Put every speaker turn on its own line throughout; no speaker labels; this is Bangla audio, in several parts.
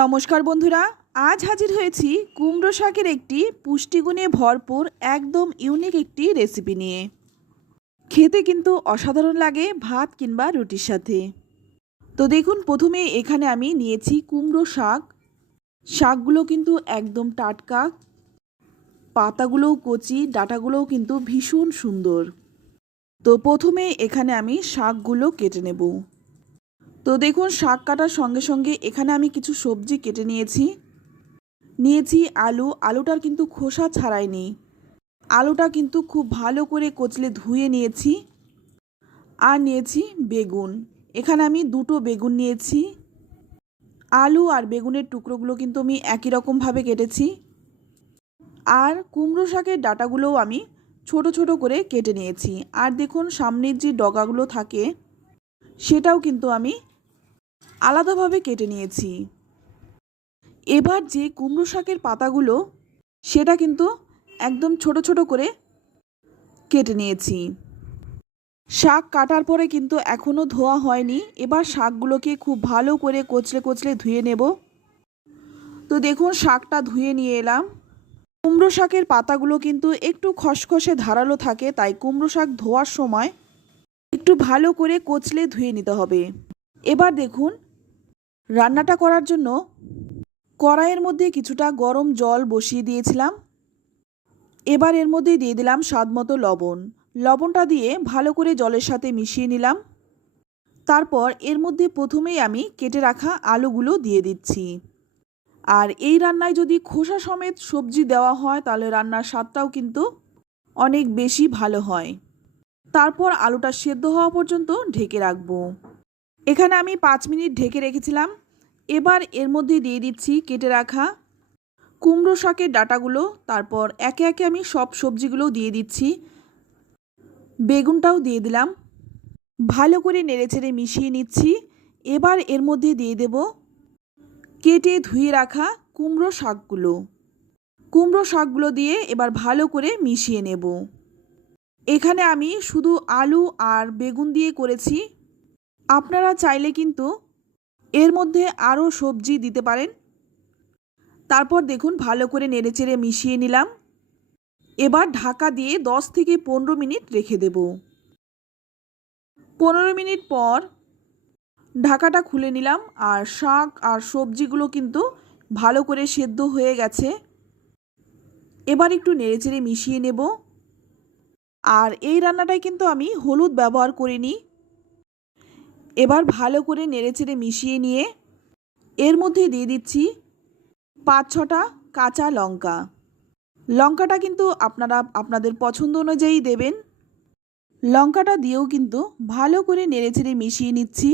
নমস্কার বন্ধুরা, আজ হাজির হয়েছি কুমড়ো শাকের একটি পুষ্টিগুণে ভরপুর, একদম ইউনিক একটি রেসিপি নিয়ে। খেতে কিন্তু অসাধারণ লাগে ভাত কিংবা রুটির সাথে। তো দেখুন, প্রথমে এখানে আমি নিয়েছি কুমড়ো শাক। শাকগুলো কিন্তু একদম টাটকা। পাতাগুলোও কচি, ডাটাগুলোও কিন্তু ভীষণ সুন্দর। তো প্রথমে এখানে আমি শাকগুলো কেটে নেব। তো দেখুন, শাক কাটার সঙ্গে সঙ্গে এখানে আমি কিছু সবজি কেটে নিয়েছি। নিয়েছি আলু। আলুটার কিন্তু খোসা ছাড়াইনি আলুটা কিন্তু খুব ভালো করে কচলে ধুয়ে নিয়েছি আর নিয়েছি বেগুন। এখানে আমি দুটো বেগুন নিয়েছি। আলু আর বেগুনের টুকরোগুলো কিন্তু আমি একই রকমভাবে কেটেছি। আর কুমড়ো শাকের ডাটাগুলোও আমি ছোট ছোট করে কেটে নিয়েছি। আর দেখুন, সামনের যে ডগাগুলো থাকে, সেটাও কিন্তু আমি আলাদাভাবে কেটে নিয়েছি। এবার যে কুমড়ো শাকের পাতাগুলো, সেটা কিন্তু একদম ছোট ছোট করে কেটে নিয়েছি। শাক কাটার পরে কিন্তু এখনও ধোয়া হয়নি। এবার শাকগুলোকে খুব ভালো করে কচলে কচলে ধুয়ে নেব। তো দেখুন, শাকটা ধুয়ে নিয়ে এলাম। কুমড়ো শাকের পাতাগুলো কিন্তু একটু খসখসে ধারালো থাকে, তাই কুমড়ো শাক ধোয়ার সময় একটু ভালো করে কচলে ধুয়ে নিতে হবে। এবার দেখুন, রান্নাটা করার জন্য কড়াইয়ের মধ্যে কিছুটা গরম জল বসিয়ে দিয়েছিলাম। এবার এর মধ্যে দিয়ে দিলাম স্বাদ মতো লবণ। লবণটা দিয়ে ভালো করে জলের সাথে মিশিয়ে নিলাম। তারপর এর মধ্যে প্রথমেই আমি কেটে রাখা আলুগুলো দিয়ে দিচ্ছি। আর এই রান্নায় যদি খোসা সমেত সবজি দেওয়া হয়, তাহলে রান্নার স্বাদটাও কিন্তু অনেক বেশি ভালো হয়। তারপর আলুটা সেদ্ধ হওয়া পর্যন্ত ঢেকে রাখব। এখানে আমি পাঁচ মিনিট ঢেকে রেখেছিলাম। এবার এর মধ্যে দিয়ে দিচ্ছি কেটে রাখা কুমড়ো শাকের ডাটাগুলো। তারপর একে একে আমি সব সবজিগুলো দিয়ে দিচ্ছি। বেগুনটাও দিয়ে দিলাম। ভালো করে নেড়েচেড়ে মিশিয়ে নিচ্ছি। এবার এর মধ্যে দিয়ে দেব কেটে ধুয়ে রাখা কুমড়ো শাকগুলো। কুমড়ো শাকগুলো দিয়ে এবার ভালো করে মিশিয়ে নেব। এখানে আমি শুধু আলু আর বেগুন দিয়ে করেছি। আপনারা চাইলে কিন্তু এর মধ্যে আরও সবজি দিতে পারেন। তারপর দেখুন, ভালো করে নেড়েচেড়ে মিশিয়ে নিলাম। এবার ঢাকা দিয়ে দশ থেকে পনেরো মিনিট রেখে দেব। পনেরো মিনিট পর ঢাকাটা খুলে নিলাম আর শাক আর সবজিগুলো কিন্তু ভালো করে সেদ্ধ হয়ে গেছে। এবার একটু নেড়েচেড়ে মিশিয়ে নেব। আর এই রান্নাটায় কিন্তু আমি হলুদ ব্যবহার করিনি। এবার ভালো করে নেড়েচেড়ে মিশিয়ে নিয়ে এর মধ্যে দিয়ে দিচ্ছি পাঁচ ছটা কাঁচা লঙ্কা। লঙ্কাটা কিন্তু আপনারা আপনাদের পছন্দ অনুযায়ী দেবেন। লঙ্কাটা দিয়েও কিন্তু ভালো করে নেড়েচেড়ে মিশিয়ে নিচ্ছি।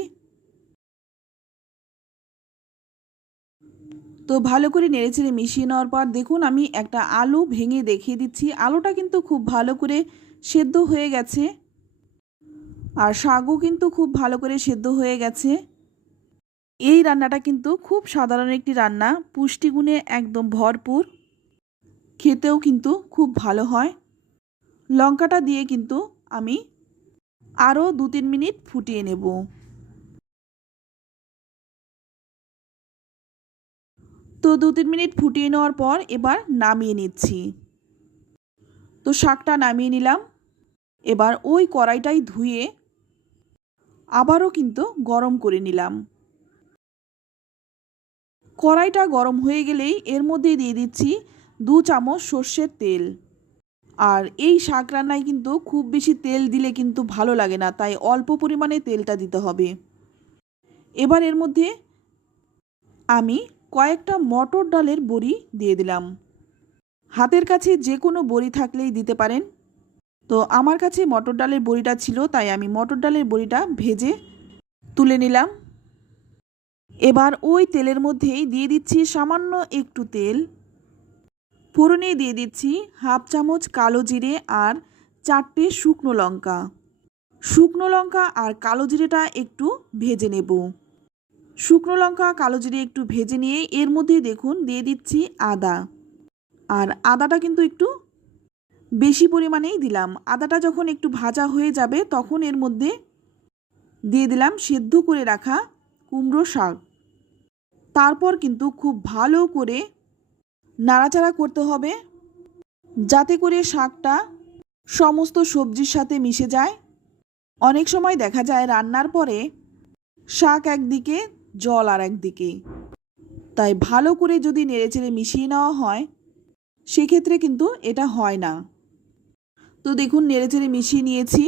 তো ভালো করে নেড়েচেড়ে মিশিয়ে নেওয়ার পর দেখুন আমি একটা আলু ভেঙে দেখিয়ে দিচ্ছি। আলুটা কিন্তু খুব ভালো করে সেদ্ধ হয়ে গেছে। আর শাকও কিন্তু খুব ভালো করে সেদ্ধ হয়ে গেছে। এই রান্নাটা কিন্তু খুব সাধারণ একটি রান্না, পুষ্টিগুণে একদম ভরপুর। খেতেও কিন্তু খুব ভালো হয়। লঙ্কাটা দিয়ে কিন্তু আমি আরও দু তিন মিনিট ফুটিয়ে নেব। তো দু তিন মিনিট ফুটিয়ে নেওয়ার পর এবার নামিয়ে নিচ্ছি। তো শাকটা নামিয়ে নিলাম। এবার ওই কড়াইটাই ধুয়ে আবারও কিন্তু গরম করে নিলাম। কড়াইটা গরম হয়ে গেলেই এর মধ্যে দিয়ে দিচ্ছি দু চামচ সর্ষের তেল। আর এই শাক রান্নায় কিন্তু খুব বেশি তেল দিলে কিন্তু ভালো লাগে না, তাই অল্প পরিমাণে তেলটা দিতে হবে। এবার এর মধ্যে আমি কয়েকটা মটর ডালের বড়ি দিয়ে দিলাম। হাতের কাছে যে কোনো বড়ি থাকলেই দিতে পারেন। তো আমার কাছে মটর ডালের বড়িটা ছিল, তাই আমি মটর ডালের বড়িটা ভেজে তুলে নিলাম। এবার ওই তেলের মধ্যেই দিয়ে দিচ্ছি সামান্য একটু তেল। ফোড়নে দিয়ে দিচ্ছি হাফ চামচ কালো জিরে আর চারটে শুকনো লঙ্কা। শুকনো লঙ্কা আর কালো জিরেটা একটু ভেজে নেব। শুকনো লঙ্কা, কালো জিরে একটু ভেজে নিয়ে এর মধ্যে দেখুন, দিয়ে দিচ্ছি আদা। আর আদাটা কিন্তু একটু বেশি পরিমাণেই দিলাম। আদাটা যখন একটু ভাজা হয়ে যাবে, তখন এর মধ্যে দিয়ে দিলাম সেদ্ধ করে রাখা কুমড়ো শাক। তারপর কিন্তু খুব ভালো করে নাড়াচাড়া করতে হবে, যাতে করে শাকটা সমস্ত সবজির সাথে মিশে যায়। অনেক সময় দেখা যায় রান্নার পরে শাক একদিকে, জল আর একদিকে। তাই ভালো করে যদি নেড়েচেড়ে মিশিয়ে নেওয়া হয়, সেক্ষেত্রে কিন্তু এটা হয় না। তো দেখুন, নেড়ে নেড়েচেড়ে মিশিয়ে নিয়েছি।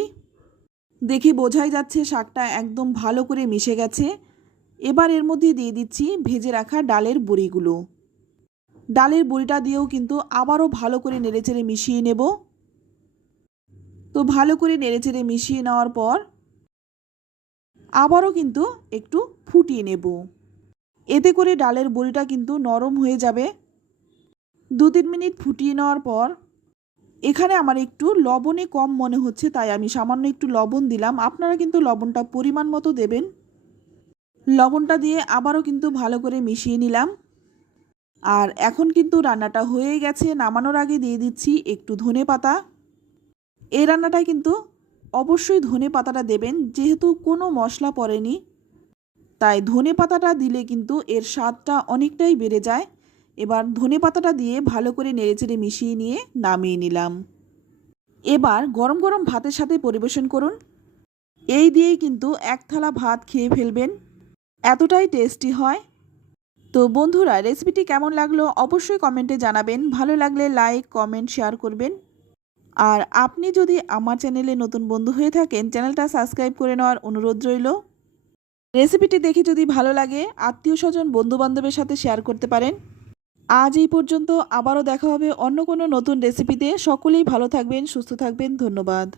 দেখে বোঝাই যাচ্ছে শাকটা একদম ভালো করে মিশে গেছে। এবার এর মধ্যে দিয়ে দিচ্ছি ভেজে রাখা ডালের বড়িগুলো। ডালের বড়িটা দিয়েও কিন্তু আবারও ভালো করে নেড়েচেড়ে মিশিয়ে নেব। তো ভালো করে নেড়েচেড়ে মিশিয়ে নেওয়ার পর আবারও কিন্তু একটু ফুটিয়ে নেব। এতে করে ডালের বড়িটা কিন্তু নরম হয়ে যাবে। দু তিন মিনিট ফুটিয়ে নেওয়ার পর এখানে আমার একটু লবণে কম মনে হচ্ছে, তাই আমি সামান্য একটু লবণ দিলাম। আপনারা কিন্তু লবণটা পরিমাণ মতো দেবেন। লবণটা দিয়ে আবারও কিন্তু ভালো করে মিশিয়ে নিলাম। আর এখন কিন্তু রান্নাটা হয়ে গেছে। নামানোর আগে দিয়ে দিচ্ছি একটু ধনে পাতা। এই রান্নাটায় কিন্তু অবশ্যই ধনে পাতাটা দেবেন, যেহেতু কোনো মশলা পড়েনি। তাই ধনে পাতাটা দিলে কিন্তু এর স্বাদটা অনেকটাই বেড়ে যায়। এবার ধনে পাতাটা দিয়ে ভালো করে নেড়েচেড়ে মিশিয়ে নিয়ে নামিয়ে নিলাম। এবার গরম গরম ভাতের সাথে পরিবেশন করুন। এই দিয়েই কিন্তু এক থালা ভাত খেয়ে ফেলবেন। এতটাই টেস্টি হয়। তো বন্ধুরা, রেসিপিটি কেমন লাগল অবশ্যই কমেন্টে জানাবেন। ভালো লাগলে লাইক, কমেন্ট, শেয়ার করবেন। আর আপনি যদি আমার চ্যানেলে নতুন বন্ধু হয়ে থাকেন, চ্যানেলটা সাবস্ক্রাইব করে নেওয়ার অনুরোধ রইল। রেসিপিটি দেখে যদি ভালো লাগে, আত্মীয় স্বজন, বন্ধুবান্ধবের সাথে শেয়ার করতে পারেন। আজ এই পর্যন্ত আবারও দেখা হবে অন্য কোনো নতুন রেসিপিতে সকলেই ভালো থাকবেন, সুস্থ থাকবেন। ধন্যবাদ।